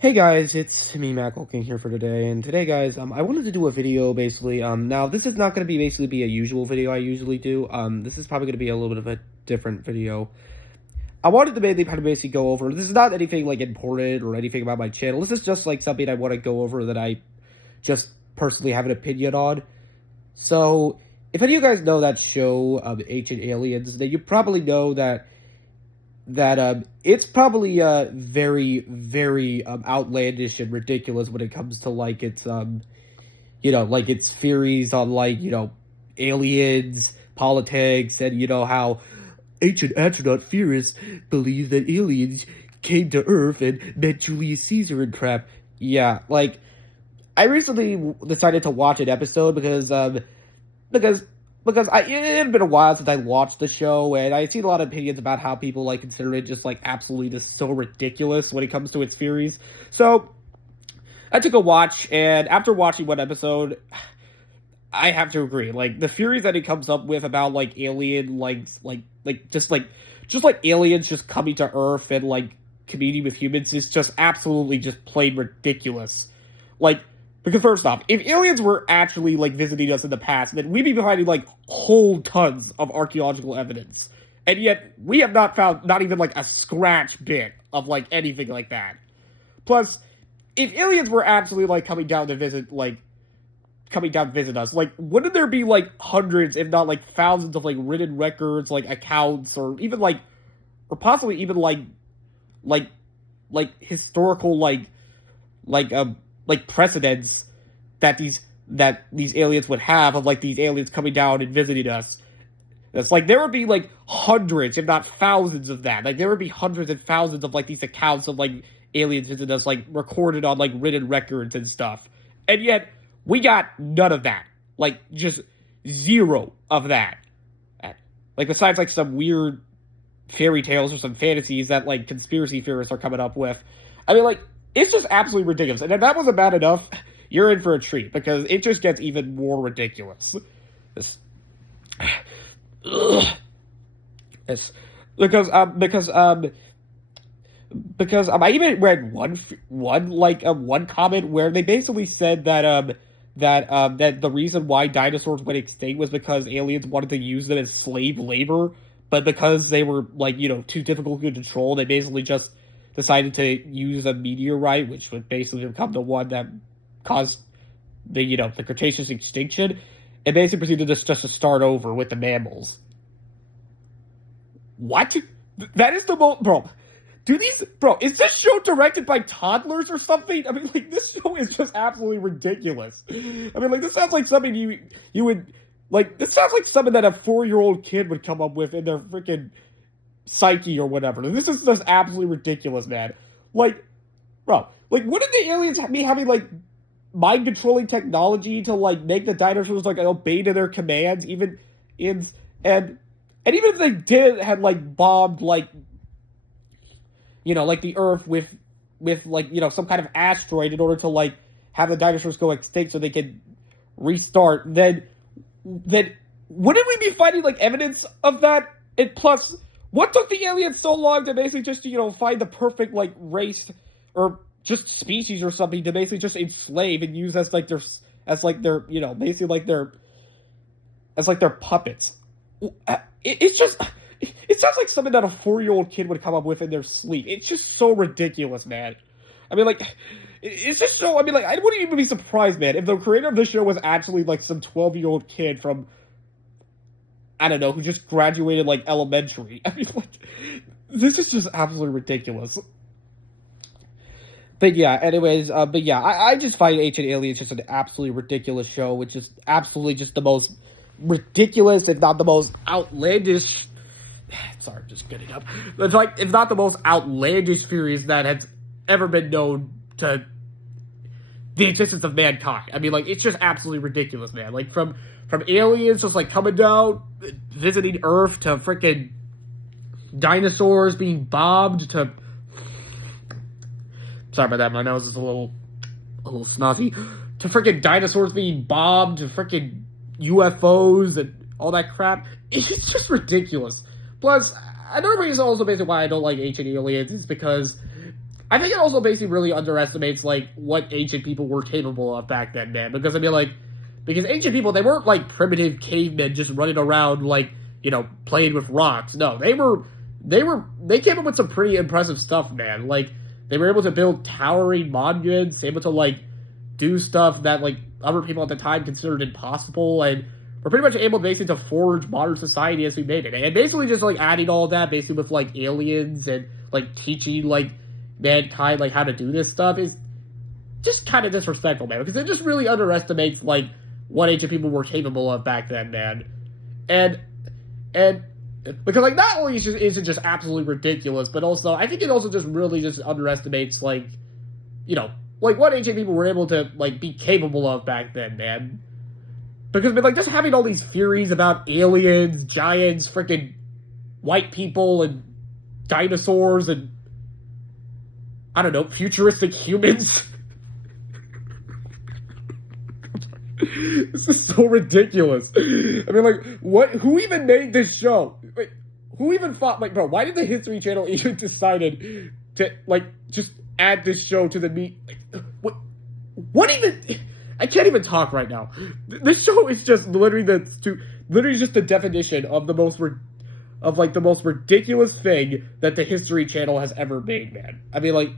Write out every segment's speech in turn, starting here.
Hey guys, it's me, Mac King here for today, and today, guys, I wanted to do a video, basically, now, this is not going to be a usual video I usually do, this is probably going to be a little bit of a different video. I wanted to mainly kind of basically go over, this is not anything, like, important or anything about my channel, this is just, like, something I want to go over that I just personally have an opinion on. So, if any of you guys know that show, Ancient Aliens, then you probably know that it's probably very very outlandish and ridiculous when it comes to like its like its theories on like aliens, politics, and how ancient astronaut theorists believe that aliens came to Earth and met Julius Caesar and crap. Yeah, like I recently decided to watch an episode because it had been a while since I watched the show, and I had seen a lot of opinions about how people like consider it just like absolutely just so ridiculous when it comes to its theories. So I took a watch, and after watching one episode, I have to agree. Like the theories that it comes up with about like alien just like aliens just coming to Earth and like communing with humans is just absolutely just plain ridiculous. Like, because first off, if aliens were actually like visiting us in the past, then we'd be finding like whole tons of archaeological evidence. And yet we have not found not even like a scratch bit of like anything like that. Plus, if aliens were actually like coming down to visit us, like wouldn't there be like hundreds, if not like thousands of like written records, like accounts, or even like or possibly even like historical like precedents that these aliens would have of like these aliens coming down and visiting us. It's like there would be like hundreds, if not thousands of that. Like there would be hundreds and thousands of like these accounts of like aliens visiting us, like recorded on like written records and stuff. And yet we got none of that. Like just zero of that. Like besides like some weird fairy tales or some fantasies that like conspiracy theorists are coming up with. I mean, like, it's just absolutely ridiculous. And if that wasn't bad enough, you're in for a treat because it just gets even more ridiculous. This, this because I even read one comment where they basically said that the reason why dinosaurs went extinct was because aliens wanted to use them as slave labor, but because they were like too difficult to control, they basically just decided to use a meteorite, which would basically become the one that caused the Cretaceous extinction, and basically proceeded just to start over with the mammals. What? That is the most, bro. Is this show directed by toddlers or something? I mean, like, this show is just absolutely ridiculous. I mean, like, this sounds like something you would, like, this sounds like something that a 4-year-old kid would come up with in their freaking psyche or whatever. This is just absolutely ridiculous, man. Like, bro, like, wouldn't the aliens be having, like, mind-controlling technology to, like, make the dinosaurs, like, obey to their commands, even in, and even if they did had, like, bombed, like, like the Earth with like some kind of asteroid in order to like have the dinosaurs go extinct so they can restart, then wouldn't we be finding like evidence of that? And plus, what took the aliens so long to basically just find the perfect like race or just species or something to basically just enslave and use as like their basically like their puppets? It's just. It sounds like something that a 4-year-old kid would come up with in their sleep. It's just so ridiculous, man. I mean, like, it's just so. I mean, like, I wouldn't even be surprised, man, if the creator of the show was actually like some 12-year-old kid from, I don't know, who just graduated like elementary. I mean, like, this is just absolutely ridiculous. But yeah, anyways, I just find Ancient Aliens just an absolutely ridiculous show, which is absolutely just the most ridiculous, if not the most outlandish. Sorry, I'm just getting up. It's not the most outlandish theories that has ever been known to the existence of mankind. I mean, like, it's just absolutely ridiculous, man. Like, from aliens just, like, coming down, visiting Earth, to freaking dinosaurs being bombed, to... Sorry about that, my nose is a little snotty. To freaking dinosaurs being bombed, to freaking UFOs, and all that crap. It's just ridiculous. Plus, another reason also basically why I don't like Ancient Aliens is because I think it also basically really underestimates, like, what ancient people were capable of back then, man. Because, I mean, like, because ancient people, they weren't, like, primitive cavemen just running around, like, you know, playing with rocks. No, they came up with some pretty impressive stuff, man. Like, they were able to build towering monuments, able to, like, do stuff that, like, other people at the time considered impossible, and we're pretty much able basically to forge modern society as we made it. And basically just, like, adding all that basically with, like, aliens and, like, teaching, like, mankind, like, how to do this stuff is just kind of disrespectful, man, because it just really underestimates, like, what ancient people were capable of back then, man. And because, like, not only is it just absolutely ridiculous, but also, I think it also just really just underestimates, like, you know, like, what ancient people were able to, like, be capable of back then, man. Because, like, just having all these theories about aliens, giants, freaking white people, and dinosaurs, and I don't know, futuristic humans. This is so ridiculous. I mean, like, who even made this show? Like, who even thought, like, bro, why did the History Channel even decided to, like, just add this show to the meat? Like, what even? I can't even talk right now. This show is just literally just the definition of the most ridiculous thing that the History Channel has ever made, man. I mean, like,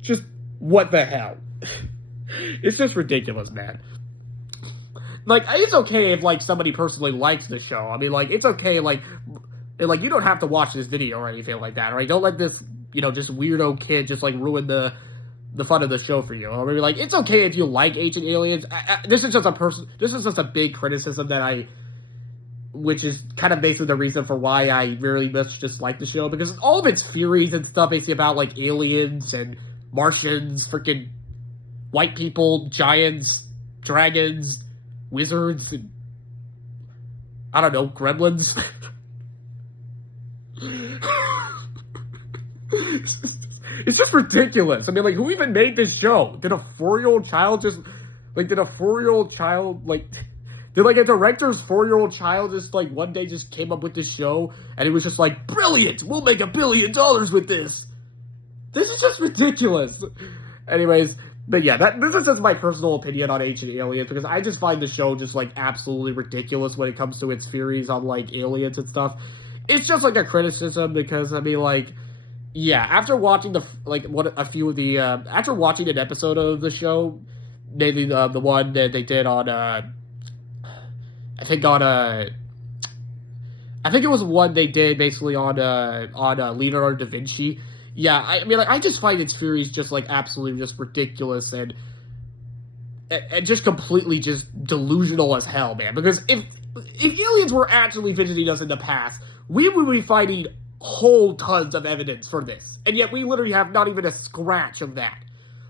just what the hell? It's just ridiculous, man. Like, it's okay if, like, somebody personally likes the show. I mean, like, it's okay, like, you don't have to watch this video or anything like that, right? Don't let this, you know, just weirdo kid just, like, ruin the fun of the show for you. I mean, like, it's okay if you like Ancient Aliens. This is just a big criticism which is kind of basically the reason for why I really much dislike the show, because all of its theories and stuff basically about, like, aliens and Martians, freaking white people, giants, dragons, wizards, and I don't know, gremlins. It's just ridiculous. I mean, like, who even made this show? Did a 4-year-old child did a 4-year-old child, like, did, like, a director's 4-year-old child just, like, one day just came up with this show, and it was just like, brilliant, we'll make $1 billion with this. This is just ridiculous. Anyways, but yeah, this is just my personal opinion on Ancient Aliens, because I just find the show just, like, absolutely ridiculous when it comes to its theories on, like, aliens and stuff. It's just, like, a criticism, because, I mean, like, yeah, after watching after watching an episode of the show, maybe the one that they did on, I think it was one they did basically on Leonardo da Vinci. Yeah, I mean, like, I just find its theories just, like, absolutely just ridiculous and just completely just delusional as hell, man. Because if aliens were actually visiting us in the past, we would be finding whole tons of evidence for this, and yet we literally have not even a scratch of that.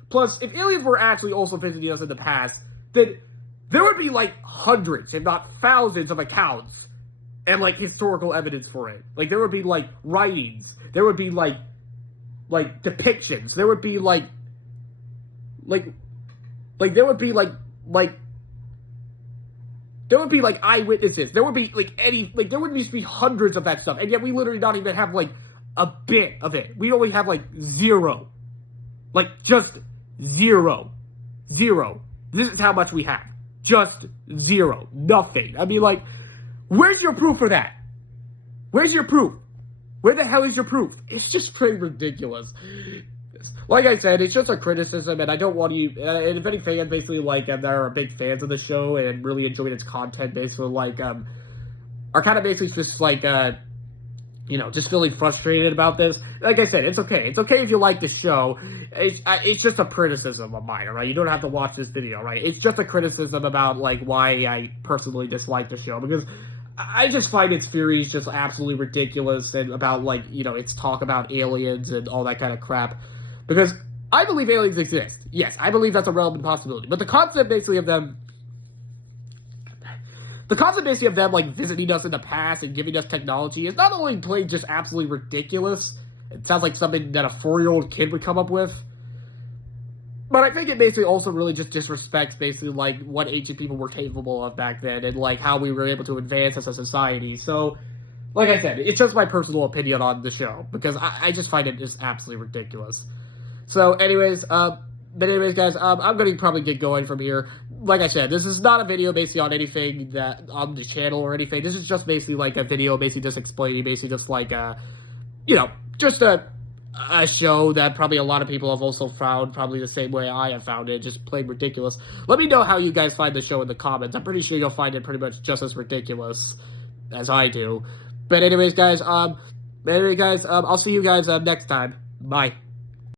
Plus, if aliens were actually also visiting us in the past, then there would be, like, hundreds, if not thousands, of accounts and, like, historical evidence for it. Like, there would be, like, writings, there would be, like depictions, there would be, like there would be, there would be, like, eyewitnesses. There would be, like, there would just be hundreds of that stuff. And yet we literally don't even have, like, a bit of it. We only have, like, zero. Like, just zero. Zero. This is how much we have. Just zero. Nothing. I mean, like, where's your proof for that? Where's your proof? Where the hell is your proof? It's just pretty ridiculous. Like I said, it's just a criticism, and I don't want you, and if any fans basically, like, that are big fans of the show and really enjoy its content, basically, like, are kind of basically just, like, you know, just feeling frustrated about this. Like I said, it's okay. It's okay if you like the show. It's just a criticism of mine, alright? You don't have to watch this video, right? It's just a criticism about, like, why I personally dislike the show, because I just find its theories just absolutely ridiculous, and about, like, you know, its talk about aliens and all that kind of crap. Because I believe aliens exist. Yes, I believe that's a relevant possibility. But the concept basically of them, like, visiting us in the past and giving us technology is not only plain just absolutely ridiculous, it sounds like something that a 4-year-old kid would come up with, but I think it basically also really just disrespects basically, like, what ancient people were capable of back then, and, like, how we were able to advance as a society. So, like I said, it's just my personal opinion on the show, because I just find it just absolutely ridiculous. So, anyways, guys, I'm gonna probably get going from here. Like I said, this is not a video basically on anything that on the channel or anything. This is just basically like a video, basically just explaining, basically just like just a show that probably a lot of people have also found probably the same way I have found it, just plain ridiculous. Let me know how you guys find the show in the comments. I'm pretty sure you'll find it pretty much just as ridiculous as I do. But anyways, guys, I'll see you guys next time. Bye.